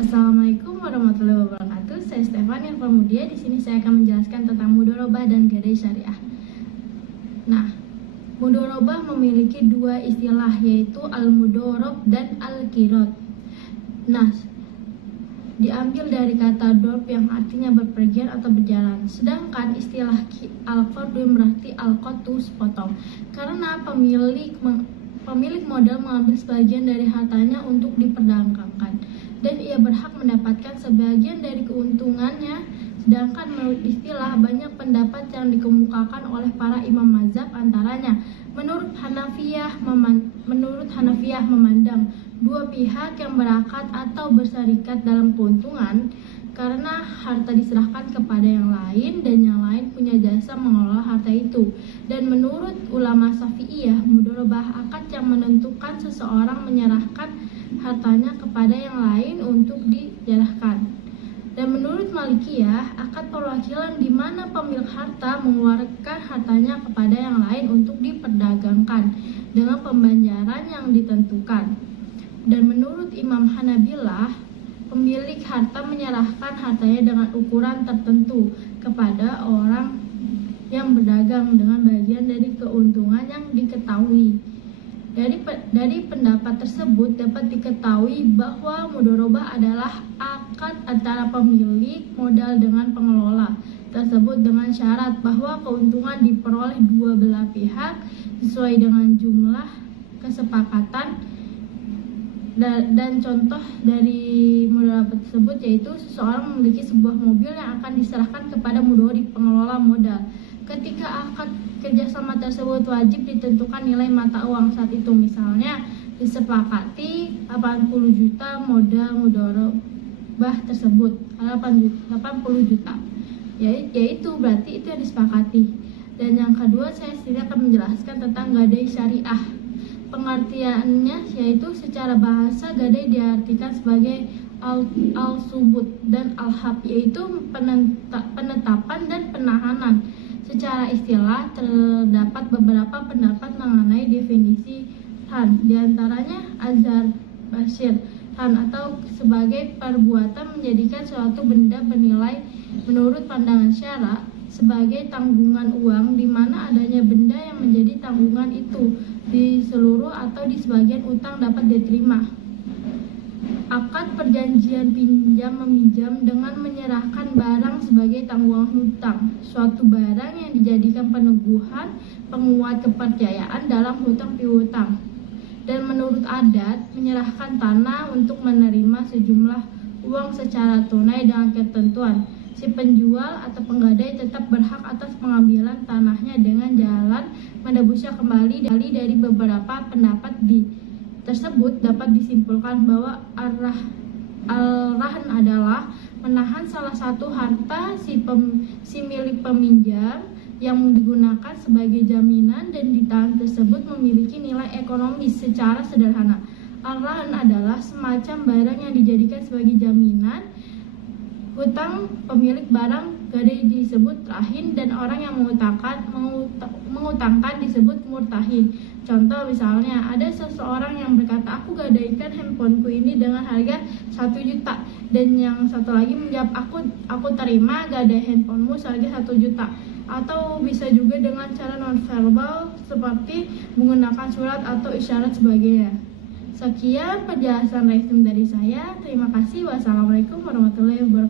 Assalamualaikum warahmatullahi wabarakatuh. Saya Stefania Farmudia. Di sini saya akan menjelaskan tentang mudharabah dan gadai syariah. Nah, mudharabah memiliki dua istilah, yaitu al-mudharab dan al-qirad. Nah, diambil dari kata dorb yang artinya berpergian atau berjalan. Sedangkan istilah al-qard berarti al-qatu, sepotong. Karena pemilik modal mengambil sebagian dari hartanya untuk diperdagangkan, dan ia berhak mendapatkan sebagian dari keuntungannya. Sedangkan menurut istilah, banyak pendapat yang dikemukakan oleh para imam mazhab, antaranya menurut Hanafiyah memandang dua pihak yang berakad atau berserikat dalam keuntungan karena harta diserahkan kepada yang lain dan yang lain punya jasa mengelola harta itu. Dan menurut ulama Syafi'iyah, mudharabah akad yang menentukan seseorang menyerahkan hartanya kepada yang lain untuk dijarahkan. Dan menurut Malikiyah, akad perwakilan di mana pemilik harta mengeluarkan hartanya kepada yang lain untuk diperdagangkan dengan pembayaran yang ditentukan. Dan menurut Imam Hanabilah, pemilik harta menyerahkan hartanya dengan ukuran tertentu kepada orang yang berdagang dengan bagian dari keuntungan yang diketahui. Dari pendapat tersebut dapat diketahui bahwa mudharabah adalah akad antara pemilik modal dengan pengelola tersebut dengan syarat bahwa keuntungan diperoleh dua belah pihak sesuai dengan jumlah kesepakatan. Dan contoh dari mudharabah tersebut yaitu seseorang memiliki sebuah mobil yang akan diserahkan kepada mudhari, pengelola modal. Ketika akad kerjasama tersebut wajib ditentukan nilai mata uang saat itu. Misalnya disepakati 80 juta modal mudharabah tersebut, 80 juta, yaitu berarti itu yang disepakati. Dan yang kedua, saya akan menjelaskan tentang gadai syariah. Pengertiannya yaitu secara bahasa gadai diartikan sebagai al-subut dan al-hab, yaitu penetapan dan penahanan. Secara istilah terdapat beberapa pendapat mengenai definisi tan, diantaranya Azhar Basir tan atau sebagai perbuatan menjadikan suatu benda bernilai menurut pandangan syara sebagai tanggungan uang, di mana adanya benda yang menjadi tanggungan itu di seluruh atau di sebagian utang dapat diterima. Akad perjanjian pinjam-meminjam dengan menyerahkan barang sebagai tanggungan hutang, suatu barang yang dijadikan peneguhan penguat kepercayaan dalam hutang piutang. Dan menurut adat, menyerahkan tanah untuk menerima sejumlah uang secara tunai dengan ketentuan. Si penjual atau penggadai tetap berhak atas pengambilan tanahnya dengan jalan menebusnya kembali. Dari beberapa pendapat tersebut dapat disimpulkan bahwa al-rahn adalah menahan salah satu harta si milik peminjam yang digunakan sebagai jaminan, dan ditahan tersebut memiliki nilai ekonomis. Secara sederhana, al-rahn adalah semacam barang yang dijadikan sebagai jaminan hutang. Pemilik barang gadai disebut rahin dan orang yang mengutangkan disebut murtahin. Contoh misalnya, ada seseorang yang berkata, aku gadaikan handphoneku ini dengan harga 1 juta, dan yang satu lagi menjawab, aku terima gadai handphonemu seharga 1 juta. Atau bisa juga dengan cara nonverbal seperti menggunakan surat atau isyarat sebagainya. Sekian penjelasan resume dari saya. Terima kasih. Wassalamualaikum warahmatullahi wabarakatuh.